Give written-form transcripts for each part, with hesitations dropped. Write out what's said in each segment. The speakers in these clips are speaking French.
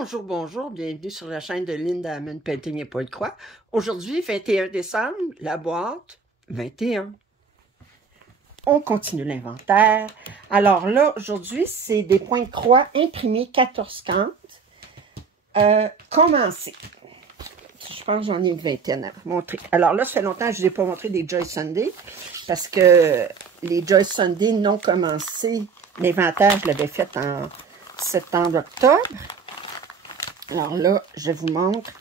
Bonjour, bonjour, bienvenue sur la chaîne de Lynn Diamond Painting et Paul Croix. Aujourd'hui, 21 décembre, la boîte 21. On continue l'inventaire. Alors là, aujourd'hui, c'est des points de croix imprimés 14 cantes. Commencez. Je pense que j'en ai une vingtaine à vous montrer. Alors là, ça fait longtemps que je ne vous ai pas montré des Joy Sunday parce que les Joy Sunday n'ont commencé. L'inventaire, je l'avais fait en septembre-octobre. Alors là, je vous montre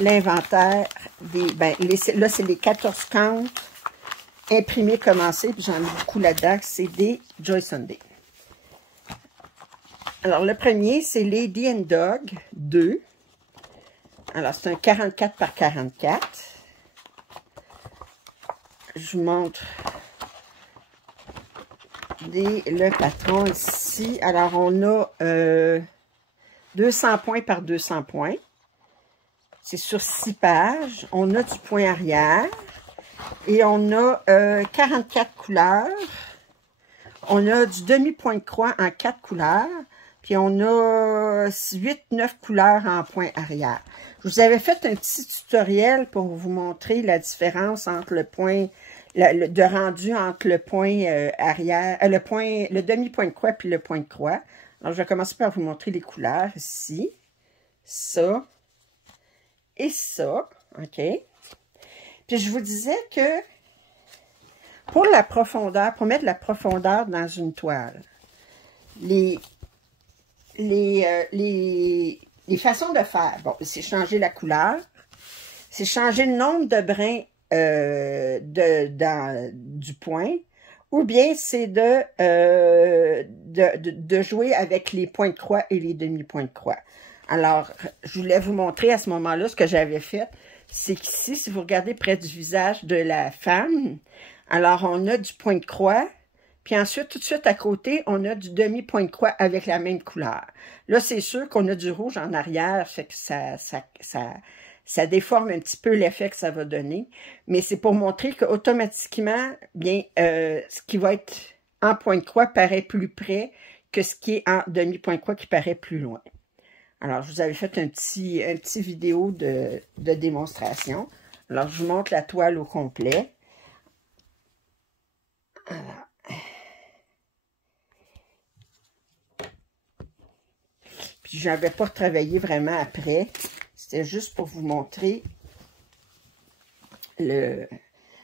l'inventaire des... là, c'est les 14 cantes imprimées commencées, puis j'en ai beaucoup là-dedans, c'est des Joy Sunday. Alors, le premier, c'est Lady and Dog 2. Alors, c'est un 44 par 44. Je vous montre le patron ici. Alors, on a 200 points par 200 points. C'est sur 6 pages. On a du point arrière. Et on a 44 couleurs. On a du demi-point de croix en 4 couleurs. Puis on a 8-9 couleurs en point arrière. Je vous avais fait un petit tutoriel pour vous montrer la différence entre le point, de rendu entre le point arrière, le demi-point de croix puis le point de croix. Alors, je vais commencer par vous montrer les couleurs ici. Ça et ça. OK? Puis, je vous disais que pour la profondeur, pour mettre de la profondeur dans une toile, les façons de faire, bon, c'est changer la couleur, c'est changer le nombre de brins du point, ou bien c'est de jouer avec les points de croix et les demi-points de croix. Alors, je voulais vous montrer à ce moment-là ce que j'avais fait. C'est qu'ici, si vous regardez près du visage de la femme, alors on a du point de croix, puis ensuite, tout de suite à côté, on a du demi-point de croix avec la même couleur. Là, c'est sûr qu'on a du rouge en arrière, fait que ça déforme un petit peu l'effet que ça va donner. Mais c'est pour montrer qu'automatiquement, bien, ce qui va être en point de croix paraît plus près que ce qui est en demi-point de croix qui paraît plus loin. Alors, je vous avais fait un petit vidéo de démonstration. Alors, je vous montre la toile au complet. Alors. Puis, je n'avais pas retravaillé vraiment après. C'était juste pour vous montrer le...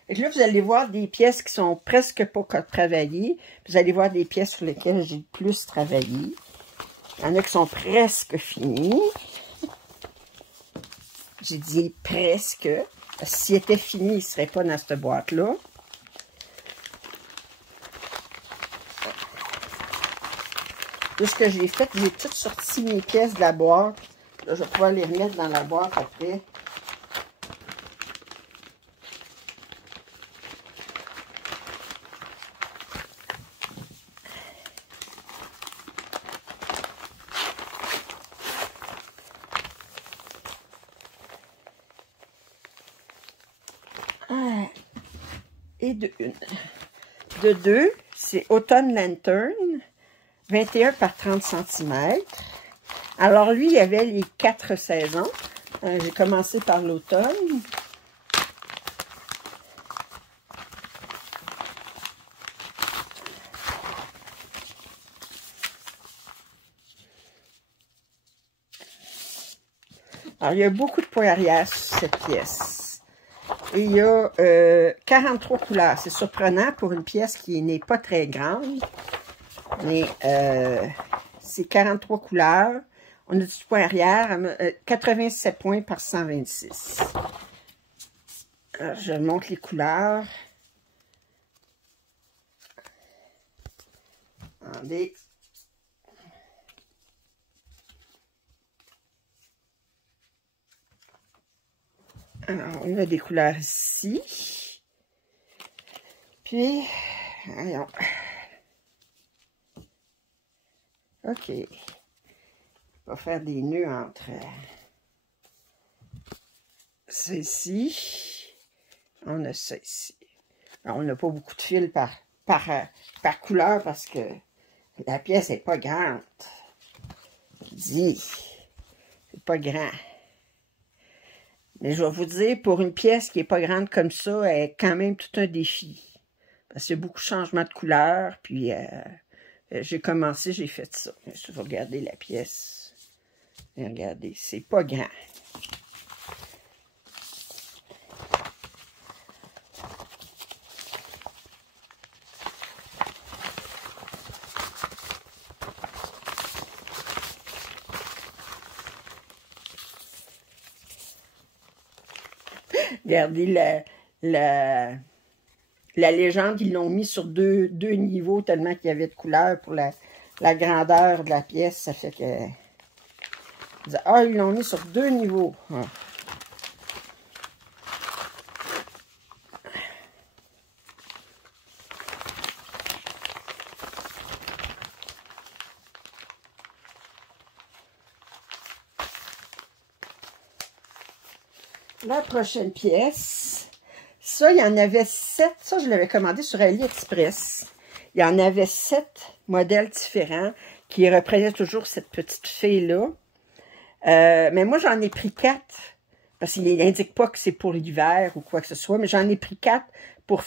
Et là, vous allez voir des pièces qui sont presque pas travaillées. Vous allez voir des pièces sur lesquelles j'ai plus travaillé. Il y en a qui sont presque finies. J'ai dit presque. S'il était fini, il ne serait pas dans cette boîte-là. Là, ce que j'ai fait, j'ai tout sorti mes pièces de la boîte. Là, je vais pouvoir les remettre dans la boîte après. Et de une. De deux, c'est Autumn Lantern, 21 par 30 cm. Alors, lui, il y avait les 4 saisons. J'ai commencé par l'automne. Alors, il y a beaucoup de points arrière sur cette pièce. Et il y a 43 couleurs. C'est surprenant pour une pièce qui n'est pas très grande. Mais c'est 43 couleurs. On a du point arrière, 87 points par 126. Alors, je montre les couleurs. Attendez. Alors, on a des couleurs ici. Puis, voyons. OK. On va faire des nœuds entre ceci. On a ça ici. Alors, on n'a pas beaucoup de fils par couleur parce que la pièce n'est pas grande. Dis. pas grand. Mais je vais vous dire, pour une pièce qui n'est pas grande comme ça, elle est quand même tout un défi. Parce qu'il y a beaucoup de changements de couleur, puis j'ai commencé, j'ai fait ça. Je vais regarder la pièce. Et regardez, c'est pas grand. Regardez la légende, ils l'ont mis sur deux niveaux tellement qu'il y avait de couleur pour la grandeur de la pièce. Ça fait que... Ah, ils l'ont mis sur 2 niveaux. Ah. La prochaine pièce, ça, il y en avait 7. Ça, je l'avais commandé sur AliExpress. Il y en avait 7 modèles différents qui reprenaient toujours cette petite fée-là. Mais moi, j'en ai pris 4. Parce qu'il n'indique pas que c'est pour l'hiver ou quoi que ce soit. Mais j'en ai pris 4 pour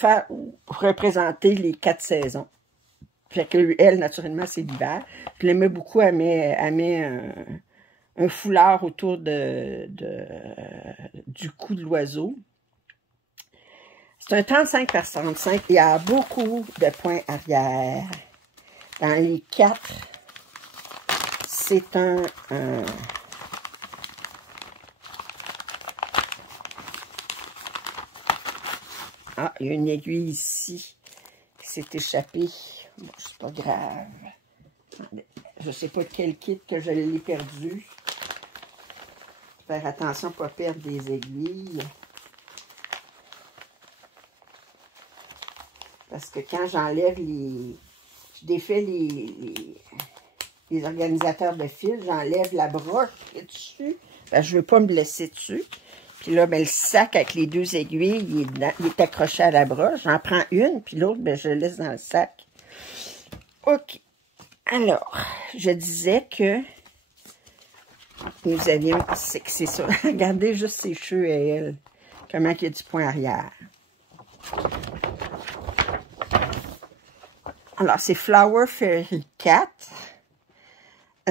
représenter les 4 saisons. Fait que elle, naturellement, c'est l'hiver. Je l'aimais beaucoup. Elle met un foulard autour du cou de l'oiseau. C'est un 35 par 35. Il y a beaucoup de points arrière. Dans les 4, c'est Ah, il y a une aiguille ici qui s'est échappée. Bon, c'est pas grave. Je ne sais pas quel kit que je l'ai perdu. Faire attention à ne pas perdre des aiguilles. Parce que quand j'enlève je défais les organisateurs de fil, j'enlève la broche qui est dessus. Ben, je ne veux pas me blesser dessus. Puis là, ben, le sac avec les 2 aiguilles, il est accroché à la broche. J'en prends une, puis l'autre, ben, je le laisse dans le sac. OK. Alors, je disais que nous avions... C'est ça. Regardez juste ses cheveux à elle. Comment il y a du point arrière. Alors, c'est Flower Fairy 4.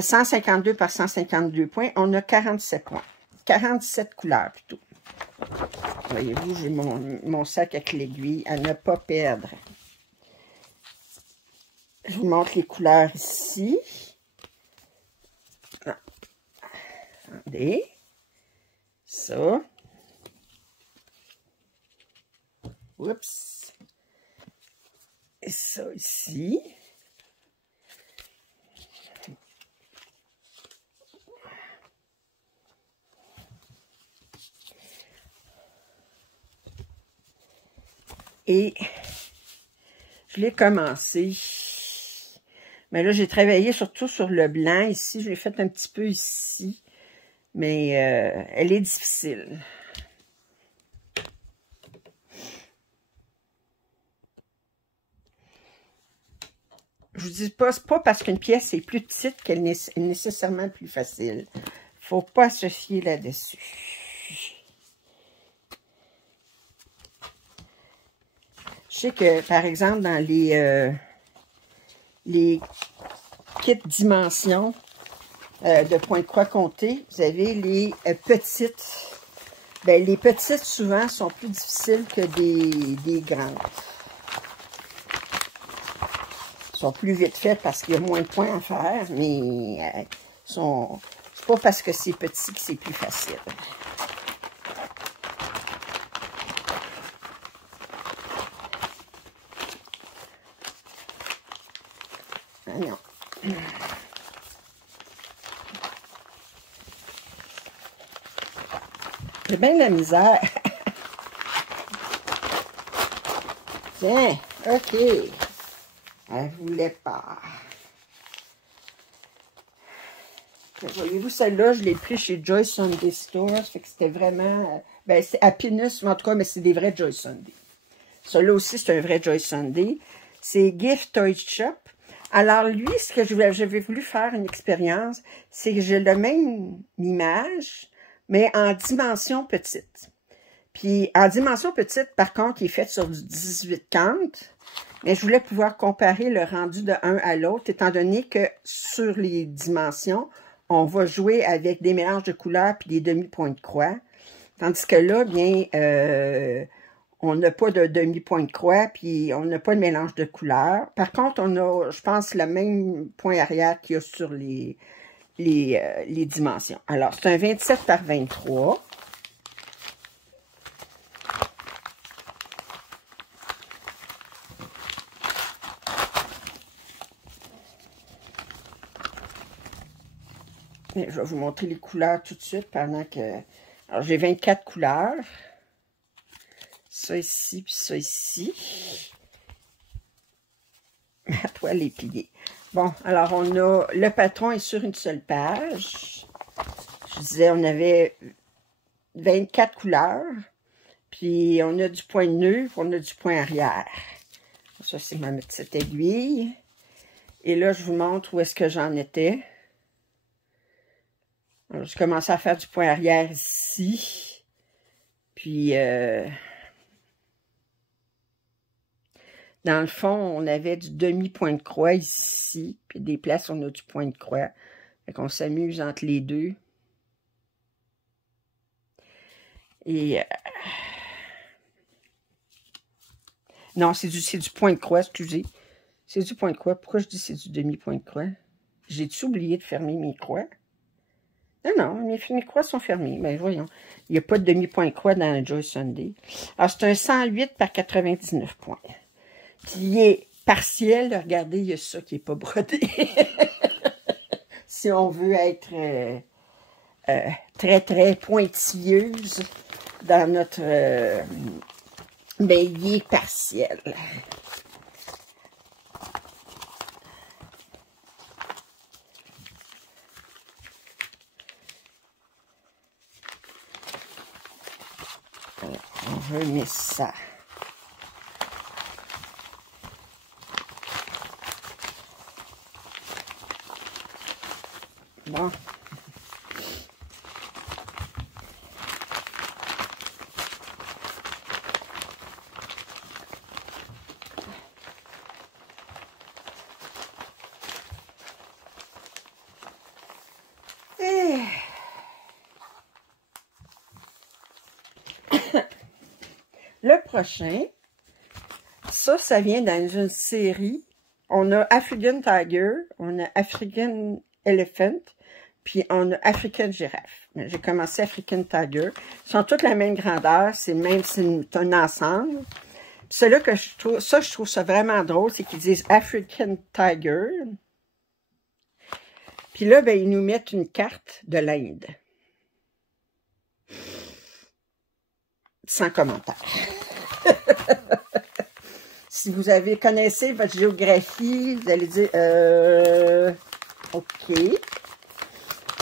152 par 152 points. On a 47 points. 47 couleurs, plutôt. Voyez-vous, j'ai mon sac avec l'aiguille à ne pas perdre. Je vous montre les couleurs ici. Attendez. Ça. Oups. Et ça ici. Et je l'ai commencé. Mais là, j'ai travaillé surtout sur le blanc ici. Je l'ai fait un petit peu ici. Mais elle est difficile. Je vous dis pas, c'est pas parce qu'une pièce est plus petite qu'elle est nécessairement plus facile. Faut pas se fier là-dessus. Je sais que, par exemple, dans les kits dimensions de point de croix compté, vous avez les petites. Ben, les petites, souvent, sont plus difficiles que des grandes. Sont plus vite faites parce qu'il y a moins de points à faire, mais c'est pas parce que c'est petit que c'est plus facile. Ah non. J'ai bien de la misère. Tiens, OK. Elle voulait pas. Voyez-vous, celle-là, je l'ai pris chez Joy Sunday Store. Fait que c'était vraiment... ben, c'est Happiness, en tout cas, mais c'est des vrais Joy Sunday. Celui-là aussi, c'est un vrai Joy Sunday. C'est Gift Toy Shop. Alors, lui, ce que j'avais voulu faire une expérience, c'est que j'ai la même image, mais en dimension petite. Puis, en dimension petite, par contre, il est fait sur du 18 cantes, mais je voulais pouvoir comparer le rendu de un à l'autre, étant donné que sur les dimensions, on va jouer avec des mélanges de couleurs puis des demi-points de croix. Tandis que là, bien, on n'a pas de demi-point de croix, puis on n'a pas de mélange de couleurs. Par contre, on a, je pense, le même point arrière qu'il y a sur les dimensions. Alors, c'est un 27 par 23. Je vais vous montrer les couleurs tout de suite pendant que... Alors, j'ai 24 couleurs. Ça ici, puis ça ici. À toi les plier. Bon, alors on a... Le patron est sur une seule page. Je disais, on avait 24 couleurs. Puis on a du point de nœud, puis on a du point arrière. Ça, c'est ma petite aiguille. Et là, je vous montre où est-ce que j'en étais. Alors, je commençais à faire du point arrière ici. Puis, dans le fond, on avait du demi-point de croix ici. Puis, des places, on a du point de croix. Fait qu'on s'amuse entre les deux. Et, non, c'est du point de croix, excusez. C'est du point de croix. Pourquoi je dis c'est du demi-point de croix? J'ai-tu oublié de fermer mes croix? Non, mes croix sont fermées. Mais voyons, il n'y a pas de demi-point de croix dans le Joy Sunday. Alors, c'est un 108 par 99 points. Puis, il est partiel. Regardez, il y a ça qui n'est pas brodé. Si on veut être très, très pointilleuse dans notre... mais il est partiel. On remet ça. Bon. Le prochain, ça vient dans une série. On a African Tiger, on a African Elephant, puis on a African Giraffe. J'ai commencé African Tiger. Ils sont toutes la même grandeur, c'est un ensemble. Celui que je trouve ça vraiment drôle, c'est qu'ils disent African Tiger. Puis là, ben, ils nous mettent une carte de l'Inde. Sans commentaire. Si vous connaissez votre géographie, vous allez dire, OK.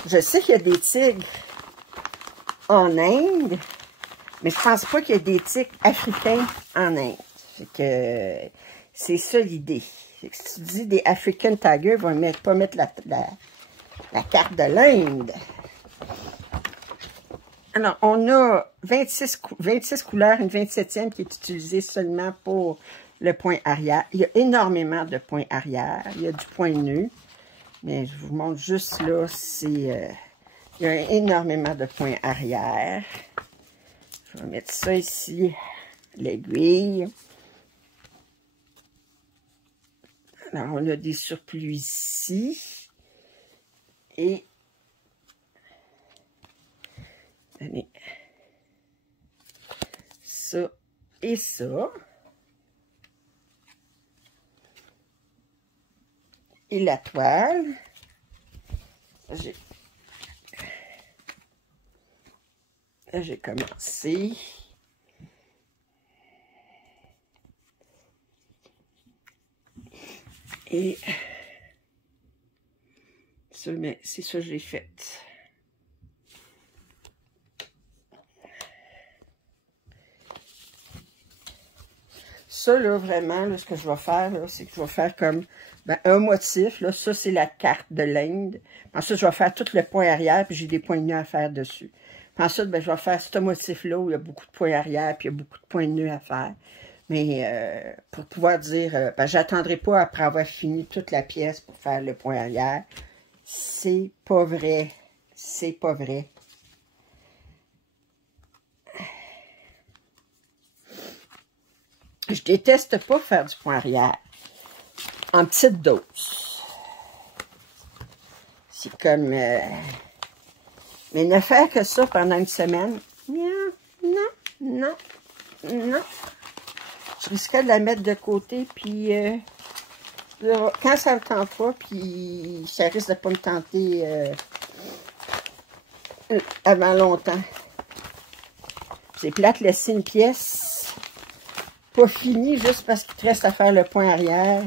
Je sais qu'il y a des tigres en Inde, mais je pense pas qu'il y a des tigres africains en Inde. C'est ça l'idée. Si tu dis des African Tigers, ils vont pas mettre la carte de l'Inde. Alors, on a 26 couleurs, une 27e qui est utilisée seulement pour le point arrière. Il y a énormément de points arrière. Il y a du point nœud. Mais je vous montre juste là, il y a énormément de points arrière. Je vais mettre ça ici, l'aiguille. Alors, on a des surplus ici. Et allez, ça et ça. Et la toile. J'ai commencé. Et ça, mais c'est ça que j'ai fait. Ça, là, vraiment, là, ce que je vais faire, là, c'est que je vais faire comme un motif. Là, ça, c'est la carte de l'Inde. Ensuite, je vais faire tout le point arrière, puis j'ai des points nœuds à faire dessus. Puis ensuite, je vais faire ce motif-là où il y a beaucoup de points arrière, puis il y a beaucoup de points nœuds à faire. Mais pour pouvoir dire, j'attendrai pas après avoir fini toute la pièce pour faire le point arrière. C'est pas vrai. C'est pas vrai. Je déteste pas faire du point arrière. En petite dose. C'est comme... mais ne faire que ça pendant une semaine, non. Je risquais de la mettre de côté, puis quand ça me tente pas, puis ça risque de pas me tenter avant longtemps. C'est plate de laisser une pièce pas finie juste parce qu'il te reste à faire le point arrière.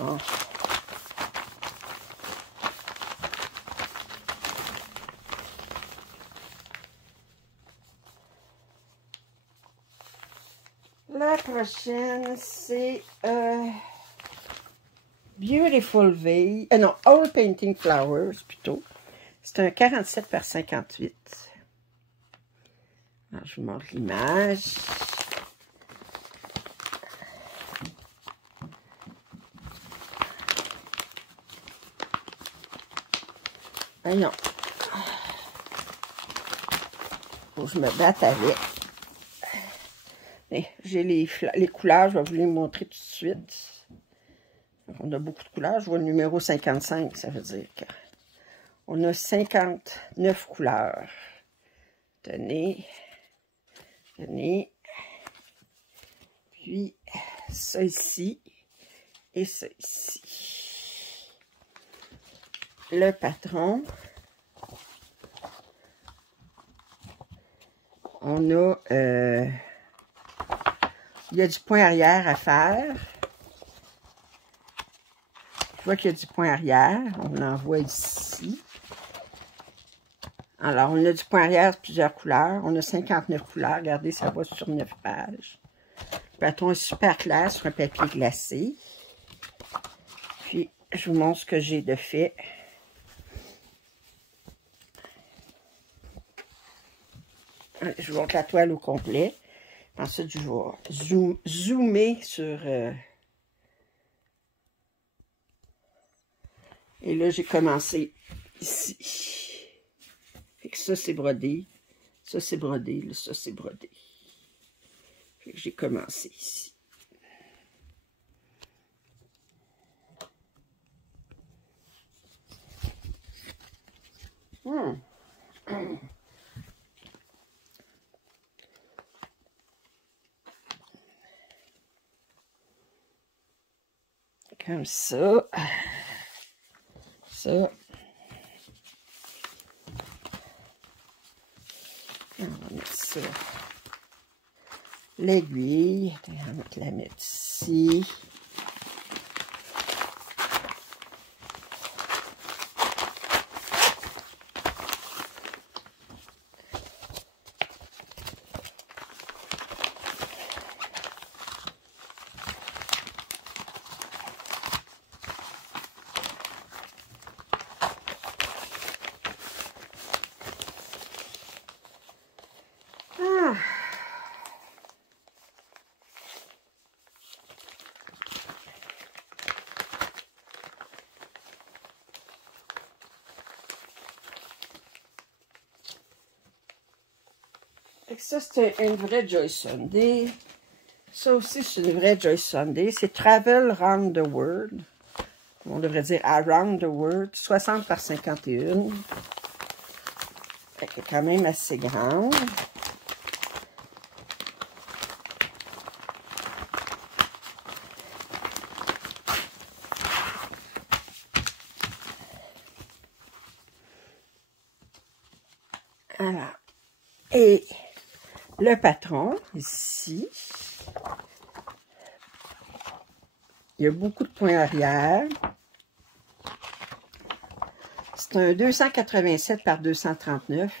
Oh. La prochaine, c'est Beautiful Vase. Non, All Painting Flowers, plutôt. C'est un 47 par 58. Alors, je vous montre l'image. Voyons. Faut que je me batte avec. J'ai les couleurs, je vais vous les montrer tout de suite. On a beaucoup de couleurs. Je vois le numéro 55, ça veut dire qu'on a 59 couleurs. Tenez. Puis, ça ici et ça ici. Le patron. On a... il y a du point arrière à faire. Je vois qu'il y a du point arrière. On l'envoie ici. Alors, on a du point arrière plusieurs couleurs. On a 59 couleurs. Regardez, ça va sur 9 pages. Le patron est super clair sur un papier glacé. Puis, je vous montre ce que j'ai de fait. Je vous montre la toile au complet. Ensuite, je vais zoomer sur... Et là, j'ai commencé ici. Fait que ça, c'est brodé. Ça, c'est brodé. Là, ça, c'est brodé. Fait que j'ai commencé ici. Comme ça. Ça. On va mettre ça. L'aiguille. On va la mettre ici. Ça, c'est une vraie Joy Sunday. Ça aussi, c'est une vraie Joy Sunday. C'est Travel Around the World. On devrait dire Around the World. 60 par 51. Elle est quand même assez grande. Alors, et le patron, ici, il y a beaucoup de points arrière. C'est un 287 par 239.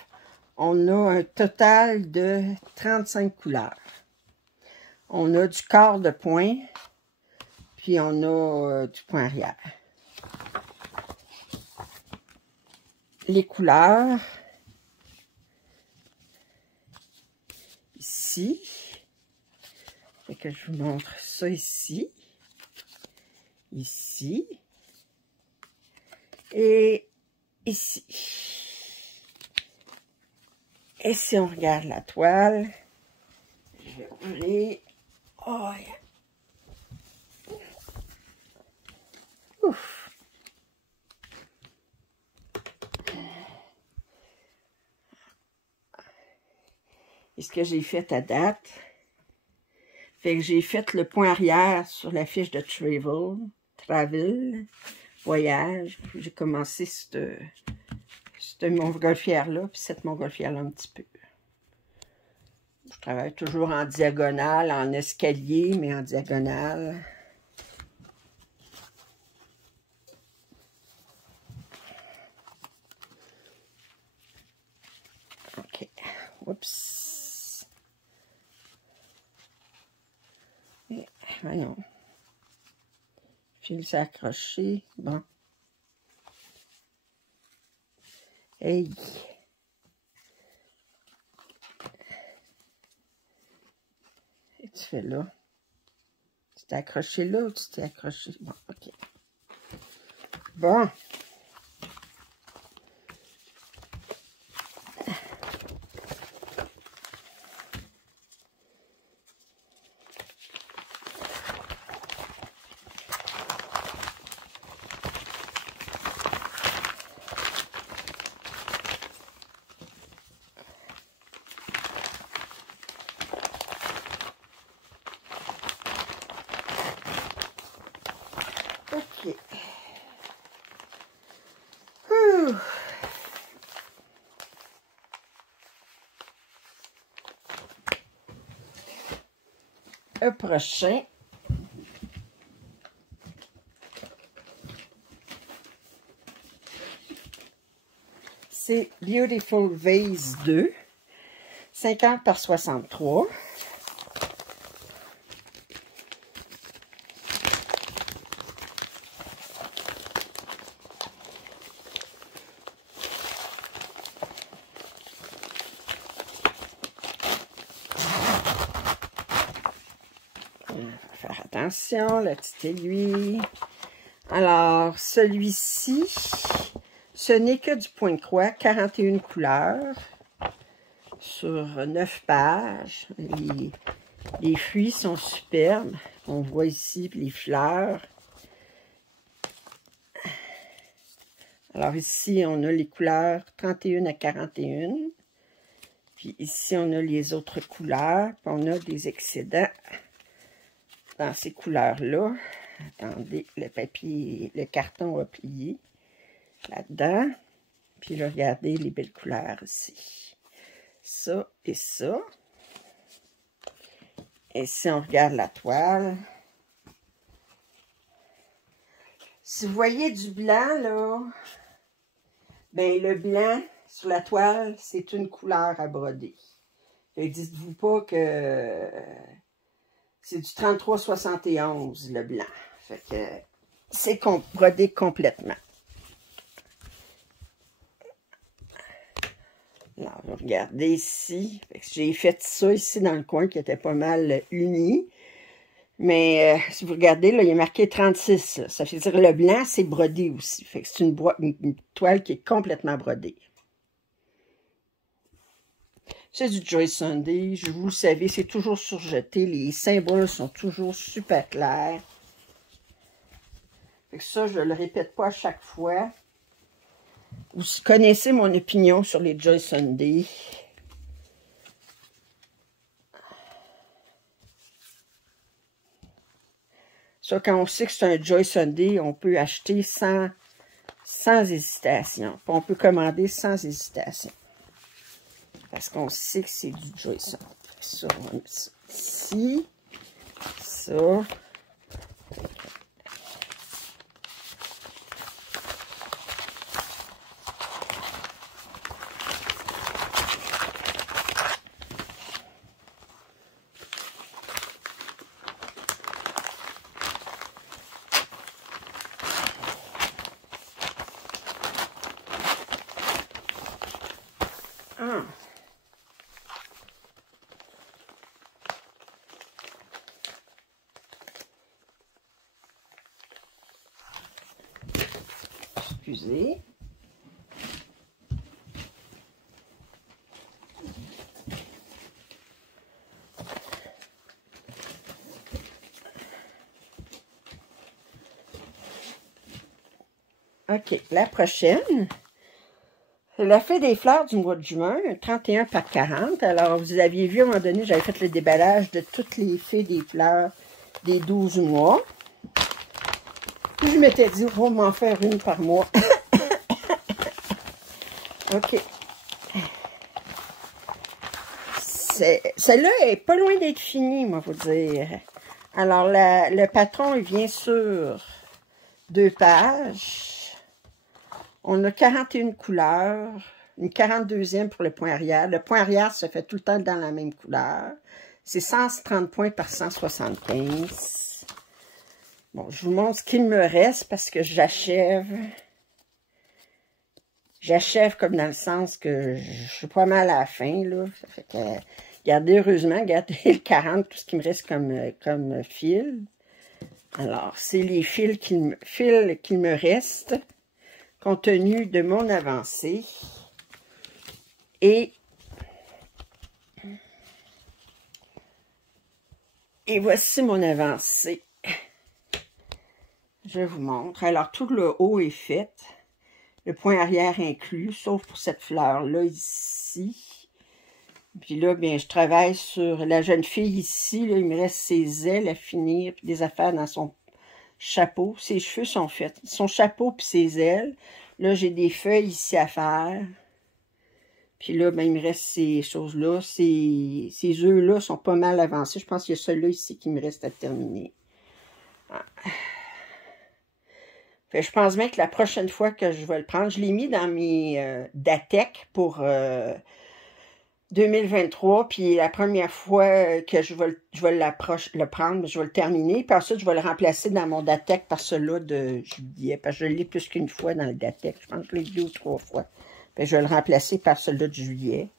On a un total de 35 couleurs. On a du quart de point, puis on a du point arrière. Les couleurs, ici, fait que je vous montre ça ici, ici, et ici. Et si on regarde la toile, je vais ouvrir. Oh, yeah. Ouf. Et ce que j'ai fait à date, fait que j'ai fait le point arrière sur la fiche de Travel, voyage. J'ai commencé cette montgolfière-là, puis cette montgolfière-là un petit peu. Je travaille toujours en diagonale, en escalier, mais en diagonale. OK. Oups. Et, voyons. Fil s'accrocher. Bon. Hey. Et tu fais là. Tu t'es accroché là ou tu t'es accroché? Bon, OK. Bon. OK. Le prochain. C'est Beautiful Vase 2. 50 par 63. Faire attention, la petite aiguille. Alors, celui-ci, ce n'est que du point de croix, 41 couleurs sur 9 pages. Les fruits sont superbes. On voit ici les fleurs. Alors ici, on a les couleurs 31 à 41. Puis ici, on a les autres couleurs. Puis on a des excédents dans ces couleurs-là. Attendez, le papier, le carton a plié là-dedans. Puis là, regardez les belles couleurs ici. Ça et ça. Et si on regarde la toile, si vous voyez du blanc, là, ben le blanc sur la toile, c'est une couleur à broder. Et dites-vous pas que c'est du 33,71 le blanc. Fait que c'est brodé complètement. Alors, regardez ici. J'ai fait ça ici dans le coin qui était pas mal uni. Mais si vous regardez, là, il est marqué 36. Là. Ça veut dire que le blanc, c'est brodé aussi. Fait que c'est une toile qui est complètement brodée. C'est du Joy Sunday. Vous le savez, c'est toujours surjeté. Les symboles sont toujours super clairs. Fait que ça, je ne le répète pas à chaque fois. Vous connaissez mon opinion sur les Joy Sunday. Ça, quand on sait que c'est un Joy Sunday, on peut acheter sans hésitation. On peut commander sans hésitation. Parce qu'on sait que c'est du Joy Sunday. Ça, on va mettre ça ici. Ça. excusez. OK, la prochaine, c'est la fée des fleurs du mois de juin, 31 par 40. Alors, vous aviez vu à un moment donné, j'avais fait le déballage de toutes les fées des fleurs des 12 mois. Puis, je m'étais dit, on va m'en faire une par mois. OK. Celle-là est pas loin d'être finie, moi, vous dire. Alors, le patron, il vient sur 2 pages. On a 41 couleurs, une 42e pour le point arrière. Le point arrière se fait tout le temps dans la même couleur. C'est 130 points par 175. Bon, je vous montre ce qu'il me reste parce que j'achève. J'achève comme dans le sens que je suis pas mal à la fin, là. Ça fait que, regardez, heureusement, regardez le 40, tout ce qui me reste comme fil. Alors, c'est les fils qu'il me reste. Compte tenu de mon avancée. Et voici mon avancée. Je vous montre. Alors, tout le haut est fait. Le point arrière inclus, sauf pour cette fleur-là ici. Puis là, bien, je travaille sur la jeune fille ici. Là, il me reste ses ailes à finir, puis des affaires dans son chapeau. Ses cheveux sont faits. Son chapeau puis ses ailes. Là, j'ai des feuilles ici à faire. Puis là, ben, il me reste ces choses-là. Ces œufs-là sont pas mal avancés. Je pense qu'il y a celui-là ici qui me reste à terminer. Ah. Fait, je pense bien que la prochaine fois que je vais le prendre, je l'ai mis dans mes Datec pour 2023, puis la première fois que je vais le prendre, je vais le terminer, puis ensuite je vais le remplacer dans mon Datec par celui de juillet, parce que je l'ai plus qu'une fois dans le Datec, je pense que je l'ai 2 ou 3 fois. Puis je vais le remplacer par celui de juillet.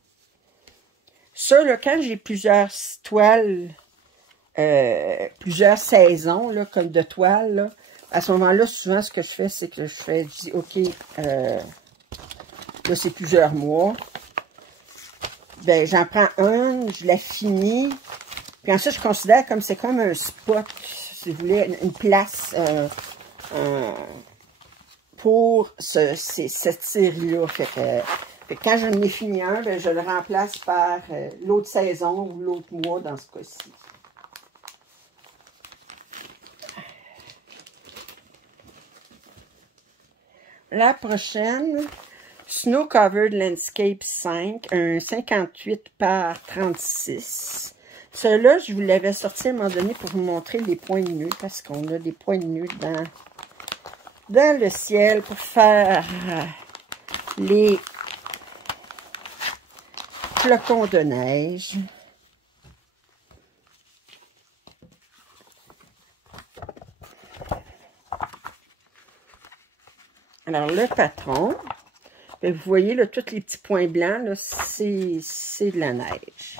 Ça, là, quand j'ai plusieurs toiles, plusieurs saisons, là, comme de toiles, là, à ce moment-là, souvent, ce que je fais, c'est que je dis, OK, là, c'est plusieurs mois. Ben, j'en prends une, je la finis. Puis ensuite, je considère comme c'est comme un spot, si vous voulez, une place pour cette série-là. Fait que quand j'en ai fini un, ben, je le remplace par l'autre saison ou l'autre mois dans ce cas-ci. La prochaine, Snow Covered Landscape 5, un 58 par 36. Celui-là, je vous l'avais sorti à un moment donné pour vous montrer les points de nœud, parce qu'on a des points de nœud dans le ciel pour faire les flocons de neige. Alors, le patron, bien, vous voyez, là, tous les petits points blancs, c'est de la neige.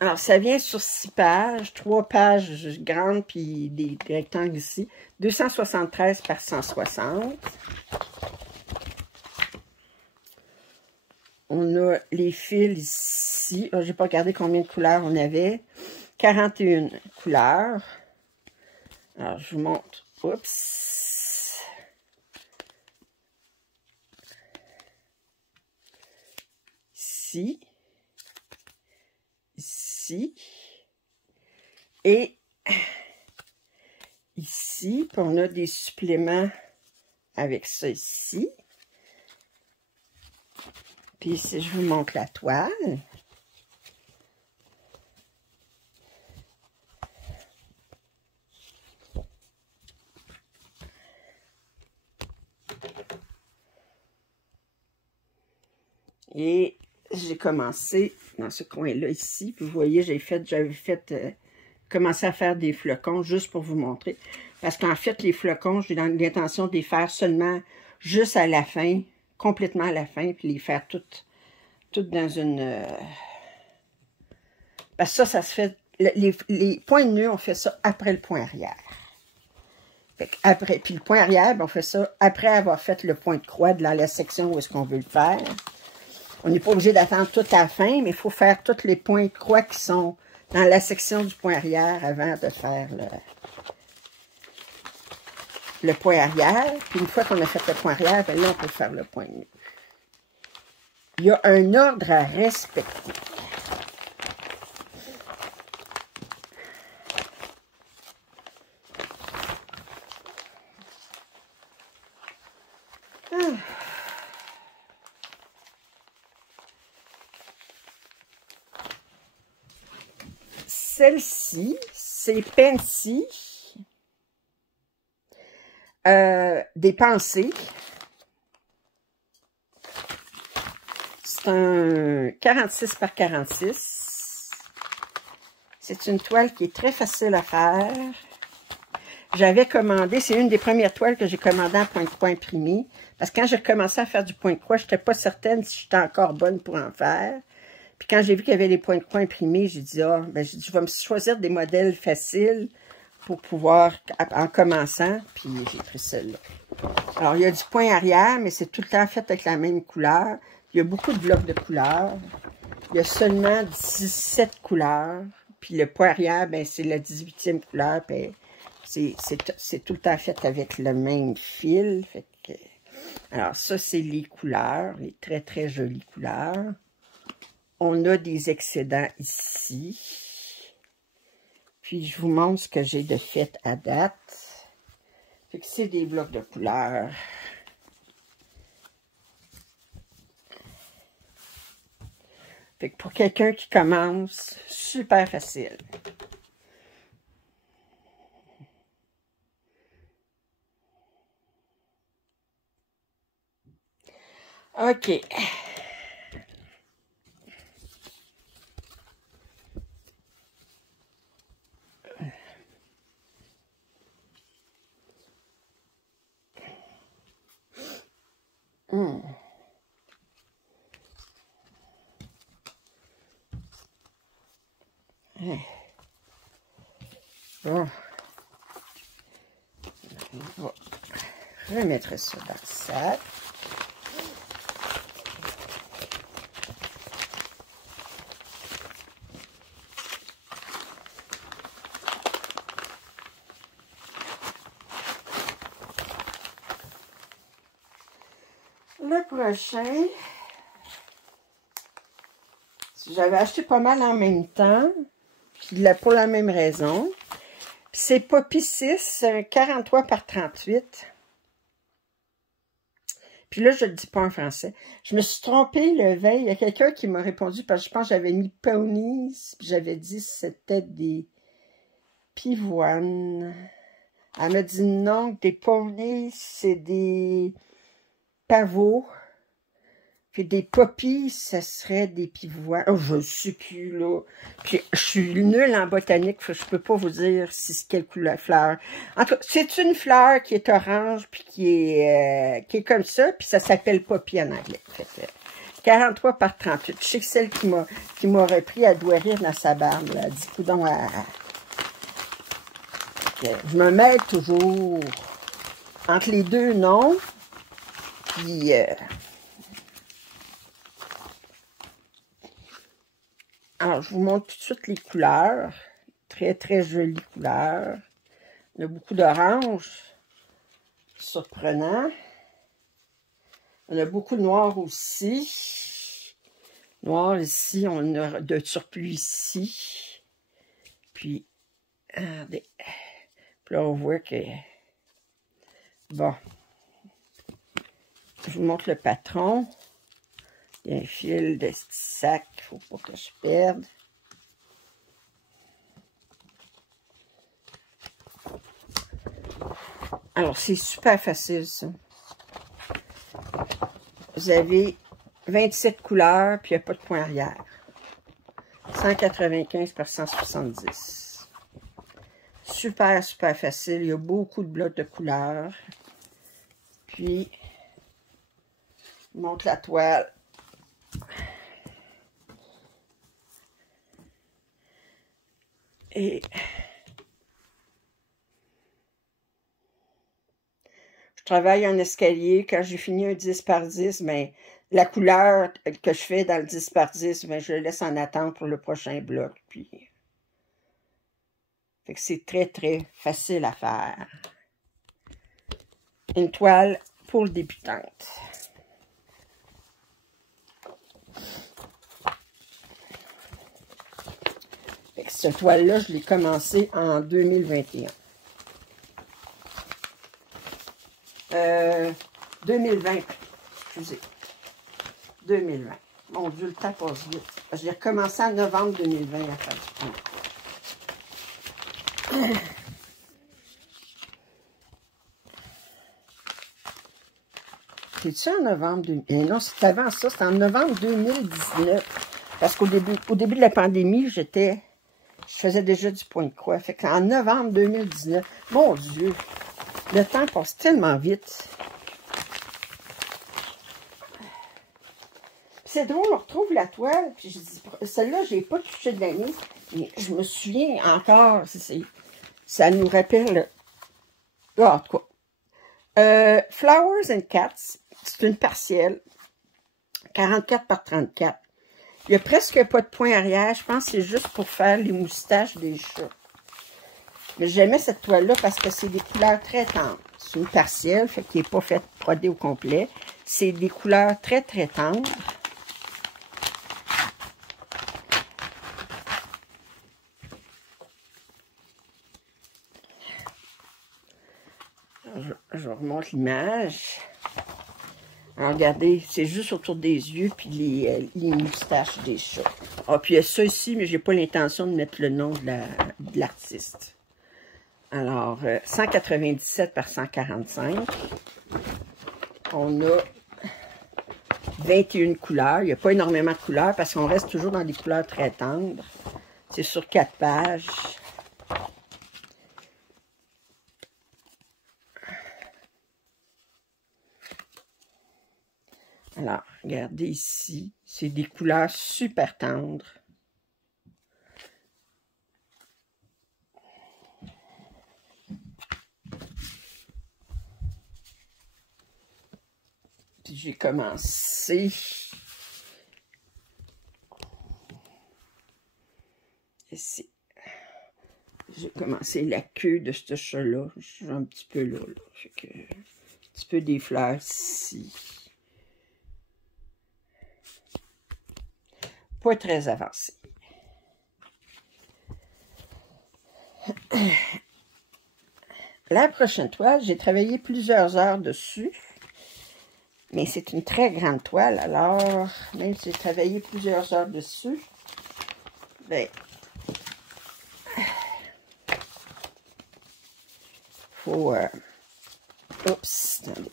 Alors, ça vient sur 6 pages, 3 pages grandes, puis des rectangles ici. 273 par 160. On a les fils ici. Je n'ai pas regardé combien de couleurs on avait. 41 couleurs. Alors, je vous montre. Oups. Ici. Ici. Et ici. Puis on a des suppléments avec ça ici. Puis ici, je vous montre la toile. Et j'ai commencé dans ce coin-là ici. Puis vous voyez, j'avais commencé à faire des flocons juste pour vous montrer. Parce qu'en fait, les flocons, j'ai l'intention de les faire seulement juste à la fin, complètement à la fin, puis les faire toutes dans une... Parce que ça se fait... Les points de nœud, on fait ça après le point arrière. Après, puis le point arrière, ben, on fait ça après avoir fait le point de croix dans la section où est-ce qu'on veut le faire. On n'est pas obligé d'attendre toute la fin, mais il faut faire tous les points de croix qui sont dans la section du point arrière avant de faire le point arrière. Puis une fois qu'on a fait le point arrière, ben là, on peut faire le point nu. Il y a un ordre à respecter. Celle-ci, c'est Pensy, des pensées. C'est un 46 par 46. C'est une toile qui est très facile à faire. J'avais commandé, c'est une des premières toiles que j'ai commandées en point de croix imprimé. Parce que quand j'ai commencé à faire du point de croix, je n'étais pas certaine si j'étais encore bonne pour en faire. Puis quand j'ai vu qu'il y avait les points de croix imprimés, j'ai dit, ah, ben, je vais me choisir des modèles faciles pour pouvoir, en commençant, puis j'ai pris celle-là. Alors, il y a du point arrière, mais c'est tout le temps fait avec la même couleur. Il y a beaucoup de blocs de couleurs. Il y a seulement 17 couleurs. Puis le point arrière, ben, c'est la 18e couleur. Puis c'est tout le temps fait avec le même fil. Fait que, alors, ça, c'est les couleurs. Les très, très jolies couleurs. On a des excédents ici. Puis, je vous montre ce que j'ai de fait à date. Fait que c'est des blocs de couleurs. Fait que pour quelqu'un qui commence, super facile. OK. Bon. On va remettre ça dans le sac. Le prochain, j'avais acheté pas mal en même temps, puis pour la même raison. C'est Poppy 6, 43 par 38. Puis là, je ne le dis pas en français. Je me suis trompée le veille. Il y a quelqu'un qui m'a répondu parce que je pense que j'avais mis ponies. Puis j'avais dit que c'était des pivoines. Elle m'a dit non, des ponies, c'est des pavots. Puis des poppies, ça serait des pivoines. Oh, je ne sais plus, là. Puis je suis nulle en botanique, je peux pas vous dire si c'est quelle couleur fleur. En tout cas, c'est une fleur qui est orange, puis qui est comme ça, puis ça s'appelle poppy en anglais. Fait que, 43 par 38. Je sais que celle qui m'a repris, elle doit rire dans sa barbe. Là. Elle dit, coudonc, je me mêle toujours entre les deux noms, puis... Alors, je vous montre tout de suite les couleurs. Très, très jolies couleurs. Il y a beaucoup d'orange. Surprenant. On a beaucoup de noir aussi. Noir ici, on a de surplus ici. Puis, regardez. Puis là, on voit que... Bon. Je vous montre le patron. Il y a un fil de sac, il ne faut pas que je perde. Alors, c'est super facile, ça. Vous avez 27 couleurs, puis il n'y a pas de point arrière. 195 par 170. Super, super facile. Il y a beaucoup de blocs de couleurs. Puis, je vous montre la toile. Et travaille un escalier, quand j'ai fini un 10 par 10, ben, la couleur que je fais dans le 10 par 10, ben, je le laisse en attente pour le prochain bloc. Puis, fait que c'est très, très facile à faire. Une toile pour le débutante. Fait que cette toile-là, je l'ai commencée en 2021. 2020, excusez. 2020. Mon Dieu, le temps passe vite. Je l'ai recommencé en novembre 2020 à faire du temps. C'est-tu en novembre 2019? Non, c'était avant ça, c'était en novembre 2019. Parce qu'au début de la pandémie, je faisais déjà du point de croix. Fait qu'en novembre 2019, mon Dieu, le temps passe tellement vite. C'est drôle, on retrouve la toile, puis je dis, celle-là, je n'ai pas touché de l'année, mais je me souviens encore, ça nous rappelle, en tout cas. Flowers and Cats, c'est une partielle, 44 par 34. Il n'y a presque pas de point arrière, je pense que c'est juste pour faire les moustaches des chats. Mais j'aimais cette toile-là parce que c'est des couleurs très tendres. C'est une partielle, fait qu'il n'est pas fait broder au complet. C'est des couleurs très, très tendres. Je remonte l'image. Alors, regardez, c'est juste autour des yeux, puis les moustaches des chats. Ah, puis il y a ça ici, mais j'ai pas l'intention de mettre le nom de l'artiste. Alors, 197 par 145. On a 21 couleurs. Il n'y a pas énormément de couleurs, parce qu'on reste toujours dans des couleurs très tendres. C'est sur 4 pages. Alors, regardez ici, c'est des couleurs super tendres. Puis j'ai commencé ici. J'ai commencé la queue de ce chat-là. Je suis un petit peu là. Fait que, un petit peu des fleurs ici. Pas très avancé. La prochaine toile, j'ai travaillé plusieurs heures dessus. Mais c'est une très grande toile. Alors, même si j'ai travaillé plusieurs heures dessus, ben, faut... oups, attendez.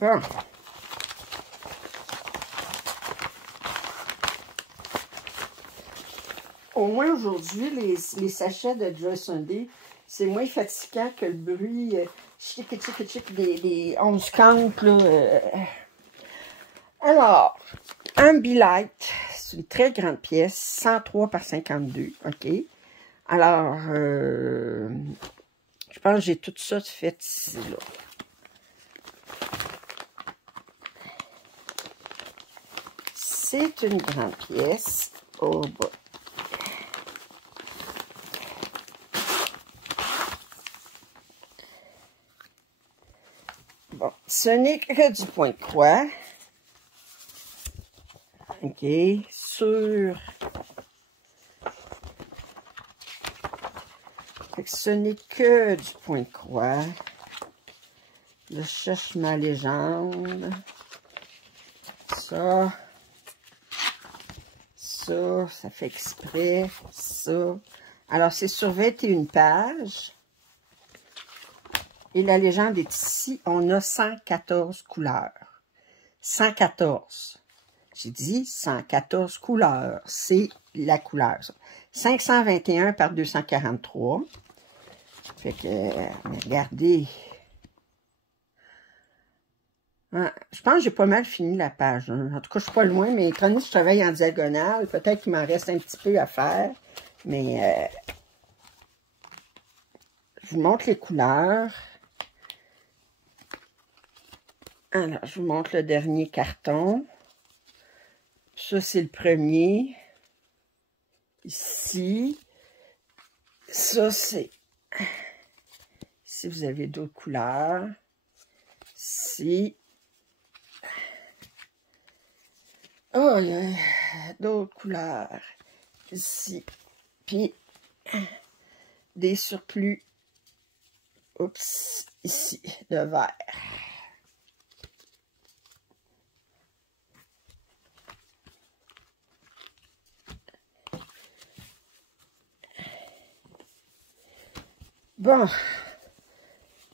Bon. Au moins aujourd'hui, les sachets de Joy Sunday, c'est moins fatigant que le bruit chic des 11 cantes. Alors, Ambilight, c'est une très grande pièce, 103 par 52, OK? Alors, je pense que j'ai tout ça fait ici, là. C'est une grande pièce. Oh, bon. Bon, ce n'est que du point de croix. OK. Sur... Fait que ce n'est que du point de croix. Je cherche ma légende. Ça... Ça fait exprès, ça. Alors, c'est sur 21 pages. Et la légende est ici. On a 114 couleurs. 114. J'ai dit 114 couleurs. C'est la couleur, ça. 521 par 243. Fait que, regardez. Ah, je pense que j'ai pas mal fini la page. Hein. En tout cas, je suis pas loin, mais étant donné que je travaille en diagonale, peut-être qu'il m'en reste un petit peu à faire. Mais je vous montre les couleurs. Alors, je vous montre le dernier carton. Ça, c'est le premier. Ici. Ça, c'est... Ici, vous avez d'autres couleurs. Ici. Oh, il y a d'autres couleurs. Ici. Puis, des surplus. Oups. Ici, de vert. Bon,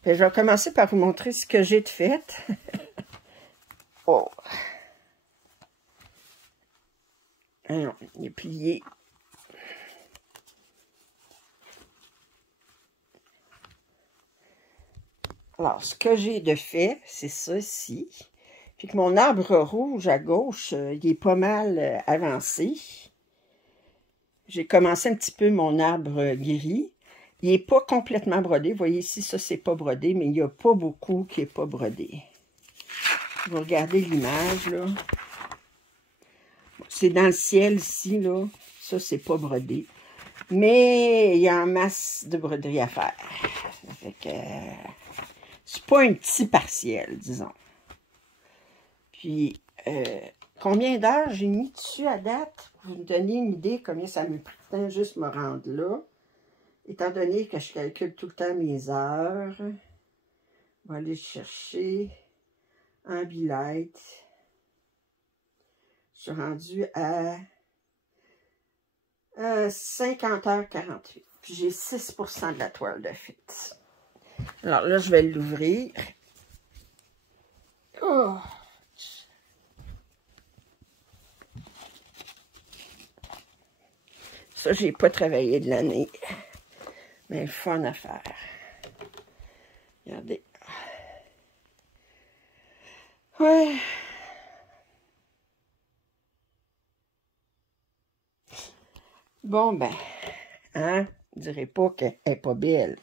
ben, je vais commencer par vous montrer ce que j'ai de fait. Oh! Alors, il est plié. Alors, ce que j'ai de fait, c'est ça ici. Puis que mon arbre rouge à gauche, il est pas mal avancé. J'ai commencé un petit peu mon arbre gris. Il n'est pas complètement brodé. Vous voyez ici, ça, c'est pas brodé, mais il n'y a pas beaucoup qui n'est pas brodé. Vous regardez l'image, là. C'est dans le ciel, ici, là. Ça, c'est pas brodé. Mais il y a en masse de broderie à faire. Ça fait que... c'est pas un petit partiel, disons. Puis, combien d'heures j'ai mis dessus à date? Pour vous donner une idée combien ça me prend de temps juste me rendre là. Étant donné que je calcule tout le temps mes heures, on va aller chercher en Be-Light. Je suis rendue à 50h48. Puis j'ai 6% de la toile de fit. Alors là, je vais l'ouvrir. Oh! Ça, j'ai pas travaillé de l'année. Mais fun à faire. Regardez. Ouais. Bon, ben, hein, vous ne direz pas qu'elle n'est pas belle.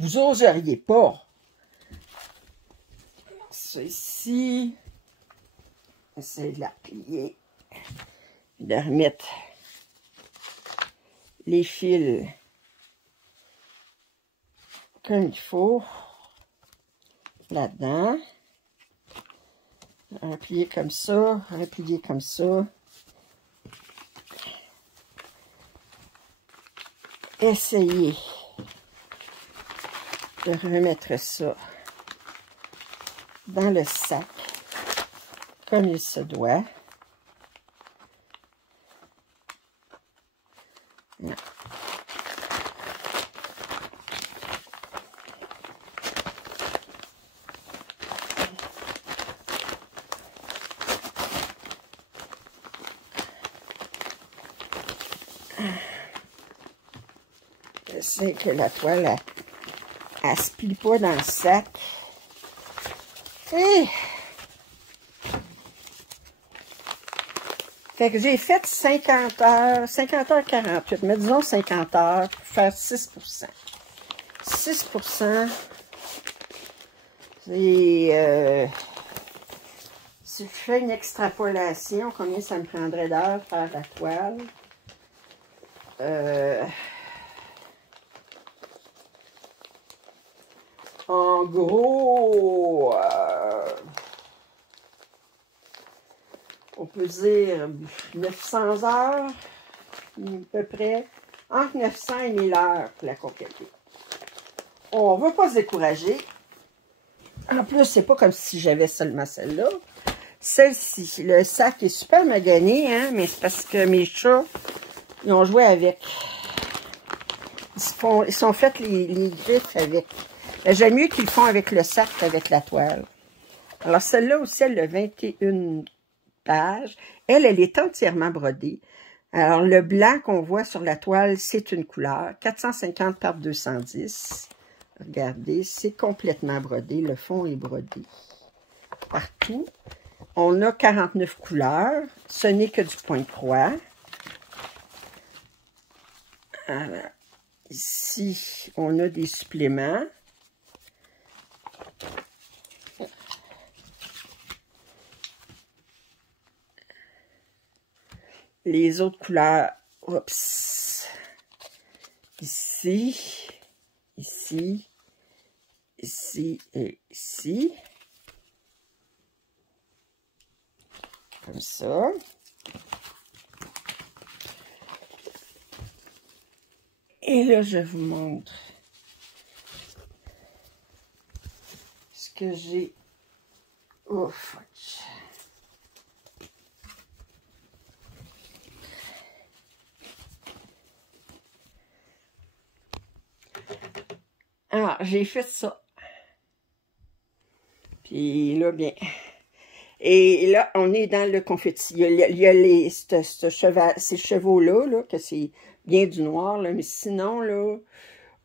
Vous oseriez pas. Ça ici. Essayez de la plier. De remettre les fils comme il faut là-dedans. Replier comme ça, replier comme ça. Essayez de remettre ça dans le sac comme il se doit. Non. C'est que la toile, elle se plie pas dans le sac. Et... fait que j'ai fait 50 heures, 50h48, mais disons 50 heures pour faire 6%. 6%, c'est... si je fais une extrapolation, combien ça me prendrait d'heures faire la toile? En gros, on peut dire 900 heures, à peu près, entre 900 et 1000 heures pour la compléter. On ne va pas se décourager. En plus, c'est pas comme si j'avais seulement celle-là. Celle-ci, le sac est super magané, hein, mais c'est parce que mes chats, ils ont joué avec. Ils sont fait les griffes avec. J'aime mieux qu'ils le font avec le sac qu'avec la toile. Alors, celle-là aussi, elle a 21 pages. Elle est entièrement brodée. Alors, le blanc qu'on voit sur la toile, c'est une couleur. 450 par 210. Regardez, c'est complètement brodé. Le fond est brodé partout. On a 49 couleurs. Ce n'est que du point de croix. Alors, ici, on a des suppléments. Les autres couleurs, oups, ici, ici, ici et ici. Comme ça. Et là, je vous montre ce que j'ai. Oh, fuck. Alors, j'ai fait ça. Puis là, bien. Et là, on est dans le confetti. Il y a ces chevaux-là, là, que c'est bien du noir, là, mais sinon, là,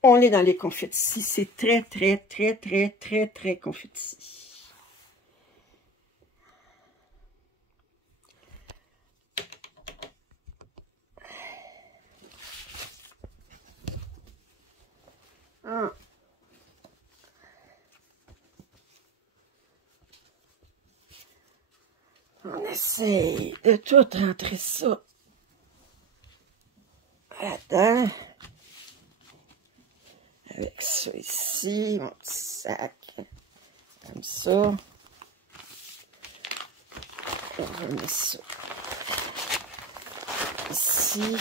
on est dans les confettis. C'est très, très, très, très, très, très confetti. Ah. On essaye de tout rentrer ça là-dedans. Avec ça ici, mon petit sac. Comme ça. On va mettre ça ici.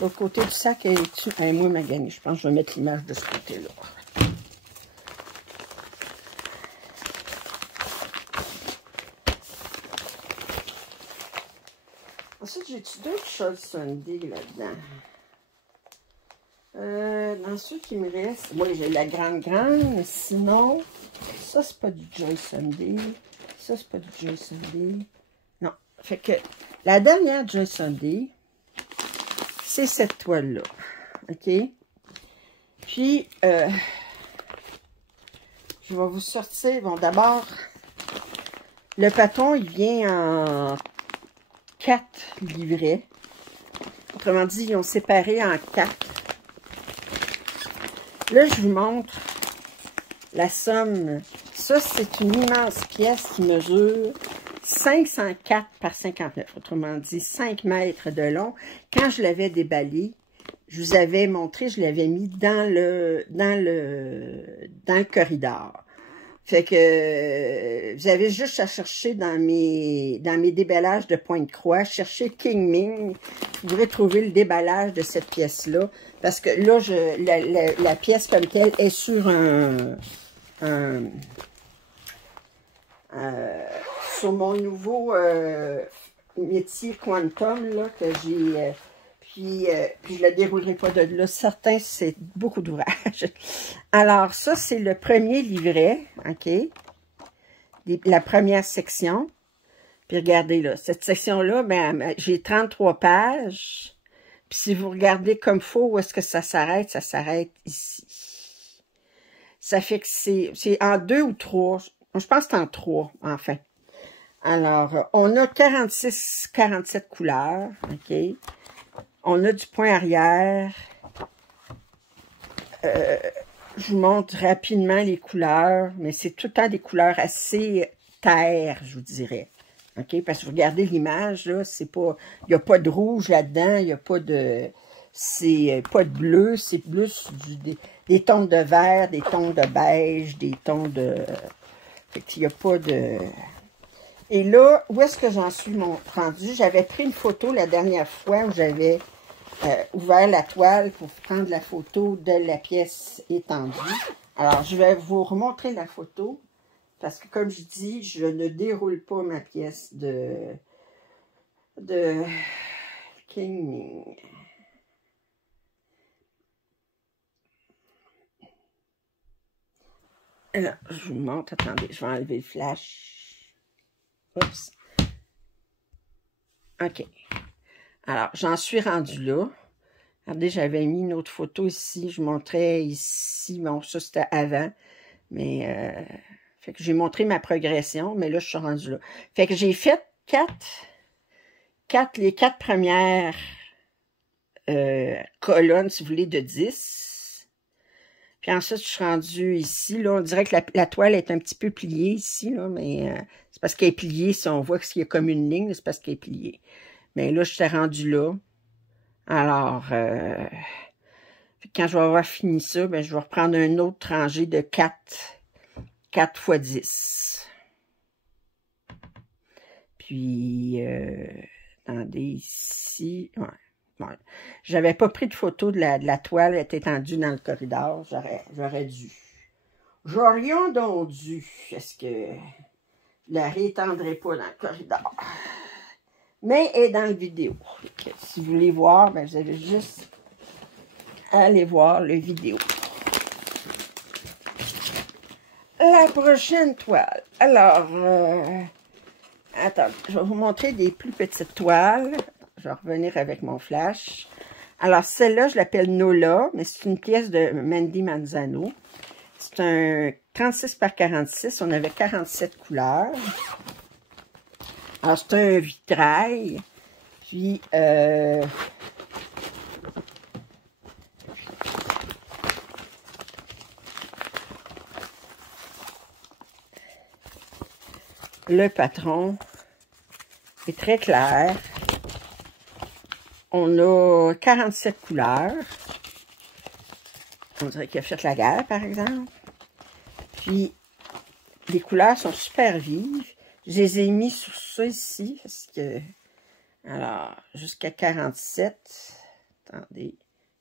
L'autre côté du sac est moins magané. Je pense que je vais mettre l'image de ce côté-là. Ensuite, j'ai-tu d'autres choses Sunday là-dedans? Dans ceux qui me restent, oui, j'ai la grande, mais sinon, ça, c'est pas du Joy Sunday. Ça, c'est pas du Joy Sunday. Non. Fait que la dernière Joy Sunday, c'est cette toile-là. OK? Puis, je vais vous sortir. Bon, d'abord, le patron, il vient en 4 livrets. Autrement dit, ils ont séparé en 4. Là, je vous montre la somme. Ça, c'est une immense pièce qui mesure 504 par 59. Autrement dit, 5 mètres de long. Quand je l'avais déballé, je vous avais montré, je l'avais mis dans le corridor. Fait que vous avez juste à chercher dans mes déballages de point de croix, chercher King Ming, vous pourrez trouver le déballage de cette pièce-là. Parce que là, la pièce comme telle est sur sur mon nouveau métier Quantum, là, que j'ai... Puis je ne la déroulerai pas de là. Certains, c'est beaucoup d'ouvrage. Alors, ça, c'est le premier livret, OK? La première section. Puis regardez, là, cette section-là, ben, j'ai 33 pages. Puis si vous regardez comme il faut, où est-ce que ça s'arrête ici. Ça fait que c'est en 2 ou 3. Je pense que c'est en 3, enfin. Alors, on a 47 couleurs, OK? On a du point arrière. Je vous montre rapidement les couleurs, mais c'est tout le temps des couleurs assez terre, je vous dirais. OK? Parce que vous regardez l'image, là, c'est pas... Il n'y a pas de rouge là-dedans, il n'y a pas de... C'est pas de bleu, c'est plus des tons de vert, des tons de beige, des tons de... Fait qu'il n'y a pas de... Et là, où est-ce que j'en suis rendu? J'avais pris une photo la dernière fois où j'avais ouvert la toile pour prendre la photo de la pièce étendue. Alors, je vais vous remontrer la photo parce que, comme je dis, je ne déroule pas ma pièce de King Ming. Alors, je vous montre. Attendez, je vais enlever le flash. Oups. OK. Alors, j'en suis rendue là. Regardez, j'avais mis une autre photo ici. Je montrais ici. Bon, ça, c'était avant. Mais, fait que j'ai montré ma progression. Mais là, je suis rendue là. Fait que j'ai fait les 4 premières colonnes, si vous voulez, de 10. Puis ensuite, je suis rendue ici. Là, on dirait que la toile est un petit peu pliée ici, là, mais c'est parce qu'elle est pliée. Si on voit qu'il y a comme une ligne, c'est parce qu'elle est pliée. Mais là, je suis rendue là. Alors, quand je vais avoir fini ça, ben, je vais reprendre une autre rangée de 4 x 10. Puis, attendez, ici, ouais. Ouais. J'avais pas pris de photo de la toile, elle était étendue dans le corridor. J'aurais dû. J'aurais donc dû. Est-ce que la réétendrait pas dans le corridor? Mais elle est dans la vidéo. Si vous voulez voir, ben vous avez juste à aller voir la vidéo. La prochaine toile. Alors, attends, je vais vous montrer des plus petites toiles. Je vais revenir avec mon flash. Alors, celle-là, je l'appelle Nola, mais c'est une pièce de Mandy Manzano. C'est un 36 par 46. On avait 47 couleurs. Alors, c'est un vitrail. Puis, le patron est très clair. On a 47 couleurs. On dirait qu'il a fait la guerre, par exemple. Puis, les couleurs sont super vives. Je les ai mis sur ça ici, parce que... Alors, jusqu'à 47. Attendez,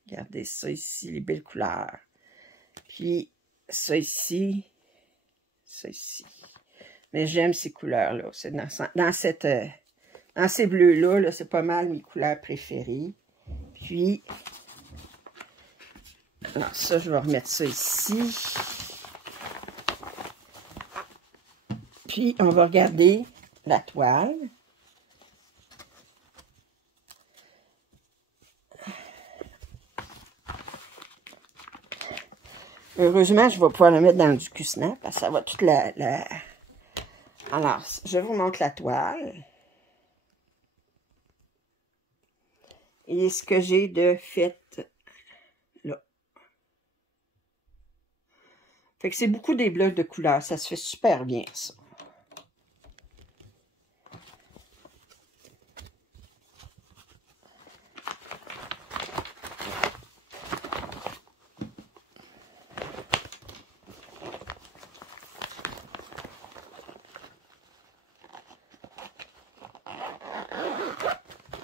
regardez ça ici, les belles couleurs. Puis, ça ici, ça ici. Mais j'aime ces couleurs-là. C'est dans ces bleus-là, -là, c'est pas mal mes couleurs préférées. Puis, alors ça, je vais remettre ça ici. Puis, on va regarder la toile. Heureusement, je vais pouvoir le mettre dans le Ducu-Snap, parce que ça va toute la... Alors, je vous montre la toile. Et ce que j'ai de fait là. Fait que c'est beaucoup des blocs de couleurs. Ça se fait super bien, ça.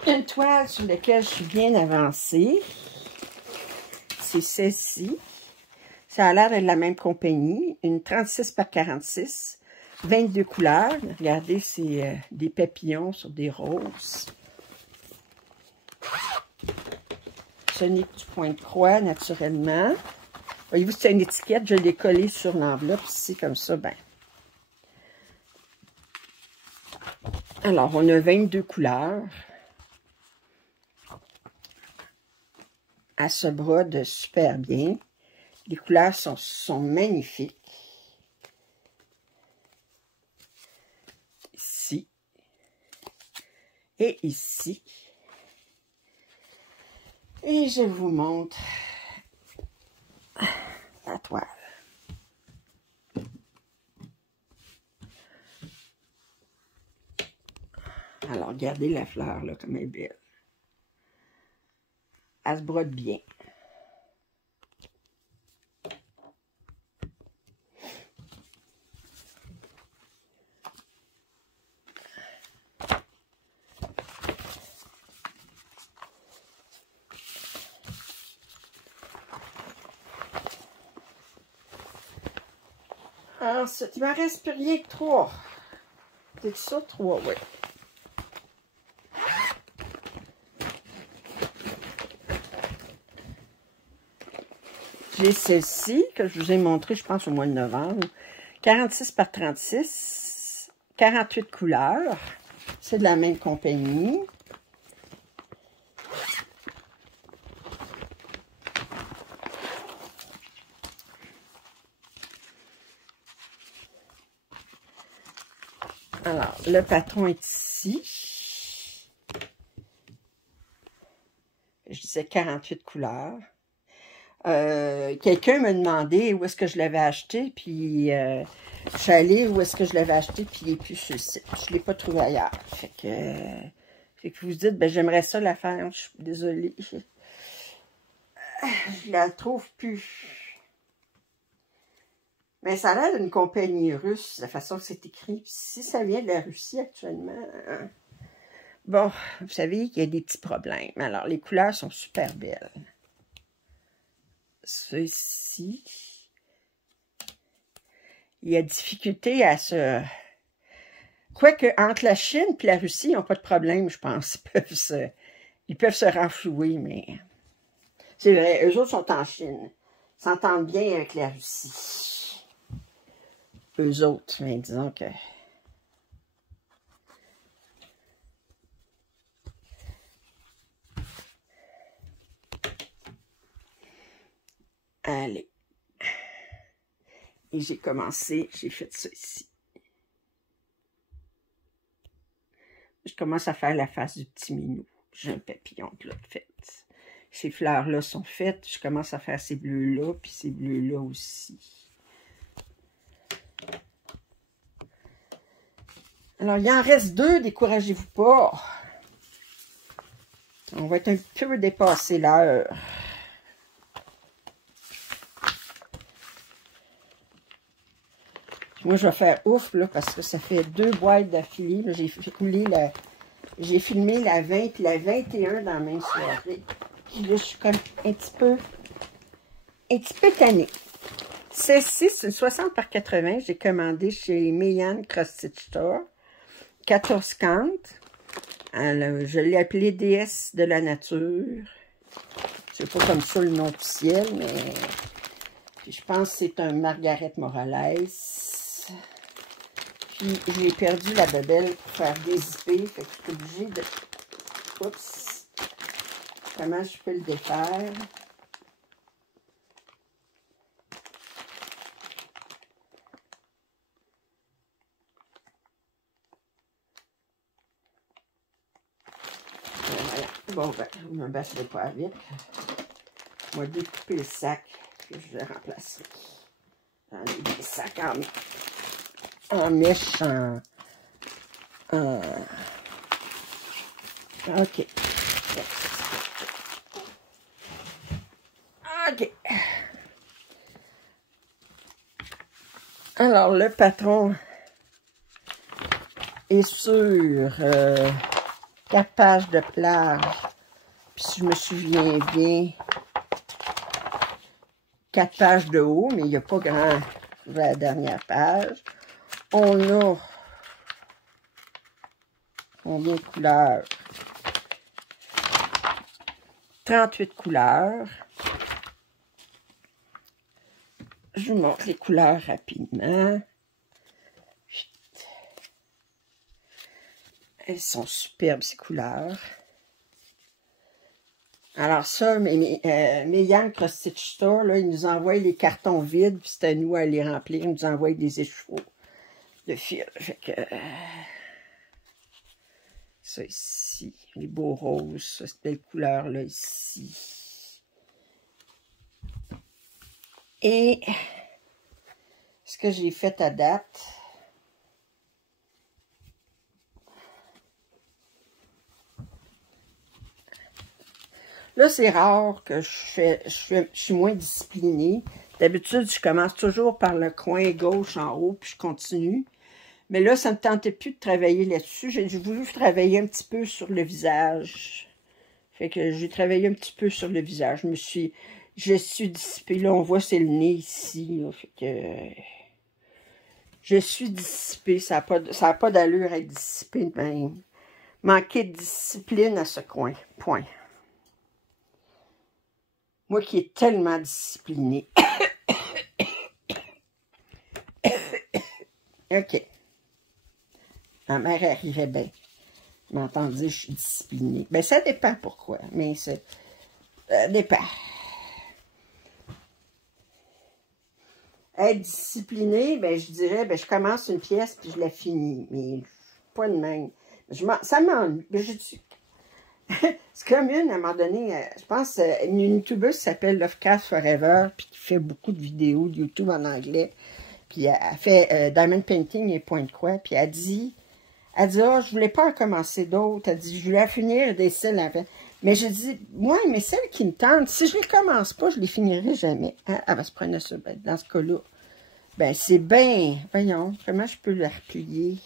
Une toile sur laquelle je suis bien avancée, c'est celle-ci. Ça a l'air de la même compagnie, une 36 par 46, 22 couleurs. Regardez, c'est des papillons sur des roses. Ce n'est que du point de croix, naturellement. Voyez-vous, c'est une étiquette, je l'ai collée sur l'enveloppe ici, comme ça, ben. Alors, on a 22 couleurs. Elle se brode super bien. Les couleurs sont magnifiques. Ici. Et ici. Et je vous montre la toile. Alors, regardez la fleur, là, comme elle est belle. Elle se brode bien. Ensuite, il ne me reste plus rien que 3. C'est ça, 3, oui. J'ai celle-ci, que je vous ai montré, je pense, au mois de novembre. 46 par 36, 48 couleurs. C'est de la même compagnie. Alors, le patron est ici. Je disais 48 couleurs. Quelqu'un m'a demandé où est-ce que je l'avais acheté, puis je suis allée où est-ce que je l'avais acheté, puis il n'est plus sur le site. Je ne l'ai pas trouvé ailleurs. Fait que vous dites, ben j'aimerais ça la faire. Je suis désolée. Je la trouve plus. Mais ça a l'air d'une compagnie russe, la façon que c'est écrit. Puis si ça vient de la Russie actuellement, bon, vous savez qu'il y a des petits problèmes. Alors, les couleurs sont super belles. Ceci, il y a difficulté à se... Quoique, entre la Chine et la Russie, ils n'ont pas de problème, je pense. Ils peuvent se renflouer, mais... C'est vrai, eux autres sont en Chine. Ils s'entendent bien avec la Russie. Eux autres, mais disons que... Allez. Et j'ai commencé, j'ai fait ça ici. Je commence à faire la face du petit minou. J'ai un papillon de l'autre fait. Ces fleurs-là sont faites. Je commence à faire ces bleus-là, puis ces bleus-là aussi. Alors, il en reste 2, découragez-vous pas. On va être un peu dépassé l'heure. Moi, je vais faire ouf, là, parce que ça fait 2 boîtes d'affilée. J'ai filmé la 20 et la 21 dans la même soirée. Puis là, je suis comme un petit peu tannée. Celle-ci, c'est une 60 par 80. J'ai commandé chez Mayan Cross Stitch Store. 14 cantes. Alors, je l'ai appelée déesse de la nature. C'est pas comme ça le nom officiel, mais je pense que c'est un Margaret Morales. Puis j'ai perdu la bebelle pour faire dézipper. Fait que je suis obligée de... Oups! Comment je peux le défaire? Voilà. Bon, ben, je ne me bâcherai pas avec. Je vais découper le sac, puis je le remplacerai. J'en ai des sacs en mèche, OK. OK. Alors, le patron est sur 4 pages de plage. Puis, si je me souviens bien, 4 pages de haut, mais il n'y a pas grand sur la dernière page. On a combien de couleurs? 38 couleurs. Je vous montre les couleurs rapidement. Elles sont superbes, ces couleurs. Alors ça, mes Young Cross Stitch Store, là, ils nous envoient les cartons vides, puis c'est à nous à les remplir. Ils nous envoient des échevaux de fil. Fait que... ça ici, les beaux roses, cette belle couleur-là ici. Et ce que j'ai fait à date, là c'est rare que je suis moins disciplinée. D'habitude, je commence toujours par le coin gauche en haut, puis je continue. Mais là, ça ne me tentait plus de travailler là-dessus. J'ai voulu travailler un petit peu sur le visage. Fait que j'ai travaillé un petit peu sur le visage. Je suis dissipée. Là, on voit c'est le nez ici. Là, fait que je suis dissipée. Ça n'a pas d'allure à être dissipée de même. Manquer de discipline à ce coin. Point. Moi qui est tellement disciplinée. OK. Ma mère arrivait bien. M'entendez, je suis disciplinée. Ben, ça dépend pourquoi, mais ça dépend. Être disciplinée, ben, je dirais, ben, je commence une pièce puis je la finis. Mais pas de même. Ça m'ennuie. C'est comme une, à un moment donné, je pense, une YouTubeuse qui s'appelle Lovecraft Forever, puis qui fait beaucoup de vidéos de YouTube en anglais. Puis elle fait Diamond Painting et Point de Croix. Puis elle dit, ah, je voulais pas en commencer d'autres. Elle dit, je voulais finir des celles avant. Mais je dis, moi, mais celles qui me tentent, si je les commence pas, je les finirai jamais. Hein? Elle va se prendre ça. Ben, dans ce cas-là, ben c'est bien. Voyons, comment je peux la replier?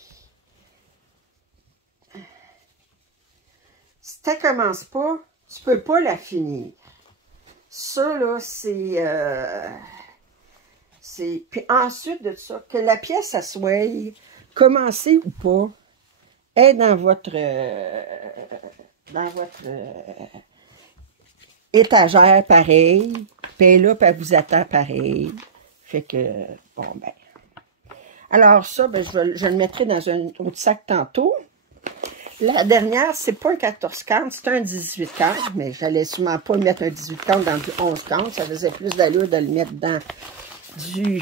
Si tu ne commences pas, tu peux pas la finir. Ça, là, c'est... Puis ensuite de ça, que la pièce, elle soit commencée ou pas, est dans votre étagère pareil, puis là, puis elle vous attend pareil. Fait que, bon, ben. Alors ça, ben, je le mettrai dans un autre sac tantôt. La dernière, c'est pas un 14 quarts, c'est un 18 quarts, mais j'allais sûrement pas mettre un 18 quarts dans du 11 quarts. Ça faisait plus d'allure de le mettre dans du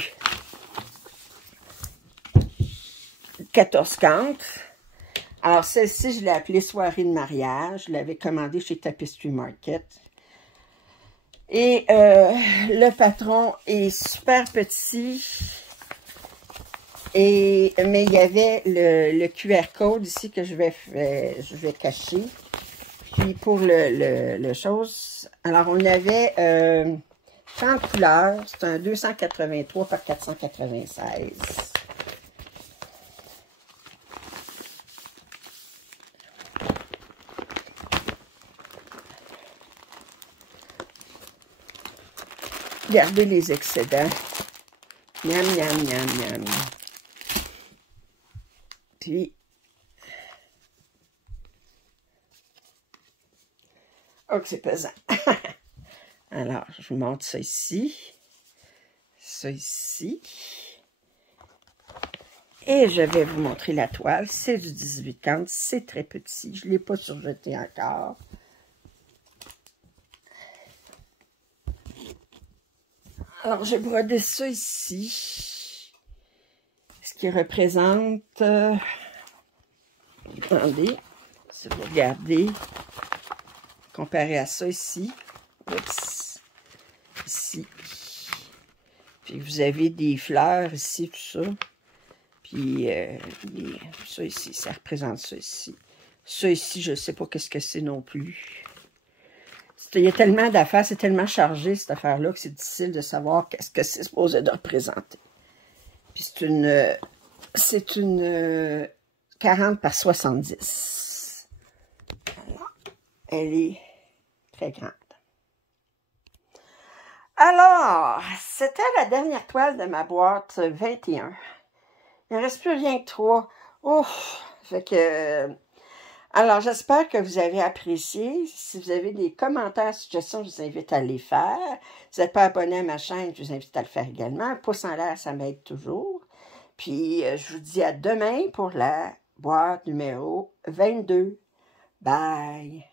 14 quarts. Alors, celle-ci, je l'ai appelée Soirée de mariage. Je l'avais commandée chez Tapestry Market. Et le patron est super petit. Mais il y avait le QR code ici que je vais cacher. Puis pour le chose, alors on avait 30 couleurs. C'est un 283 par 496. Regardez les excédents. Miam, miam, miam, miam. Puis, oh que c'est pesant. Alors, je vous montre ça ici. Ça ici. Et je vais vous montrer la toile. C'est du 18/40. C'est très petit. Je ne l'ai pas surjeté encore. Alors, j'ai brodé ça ici. Ce qui représente... attendez, si vous regardez, comparé à ça ici. Oups, ici. Puis vous avez des fleurs ici, tout ça. Puis ça ici, ça représente ça ici. Ça ici, je ne sais pas qu'est-ce que c'est non plus. Il y a tellement d'affaires, c'est tellement chargé cette affaire-là que c'est difficile de savoir qu'est-ce que c'est supposé de représenter. Puis c'est une 40 par 70. Alors, elle est très grande. Alors, c'était la dernière toile de ma boîte 21. Il ne reste plus rien que 3. Ouf! Fait que... Alors, j'espère que vous avez apprécié. Si vous avez des commentaires, suggestions, je vous invite à les faire. Si vous n'êtes pas abonné à ma chaîne, je vous invite à le faire également. Un pouce en l'air, ça m'aide toujours. Puis, je vous dis à demain pour la boîte numéro 22. Bye!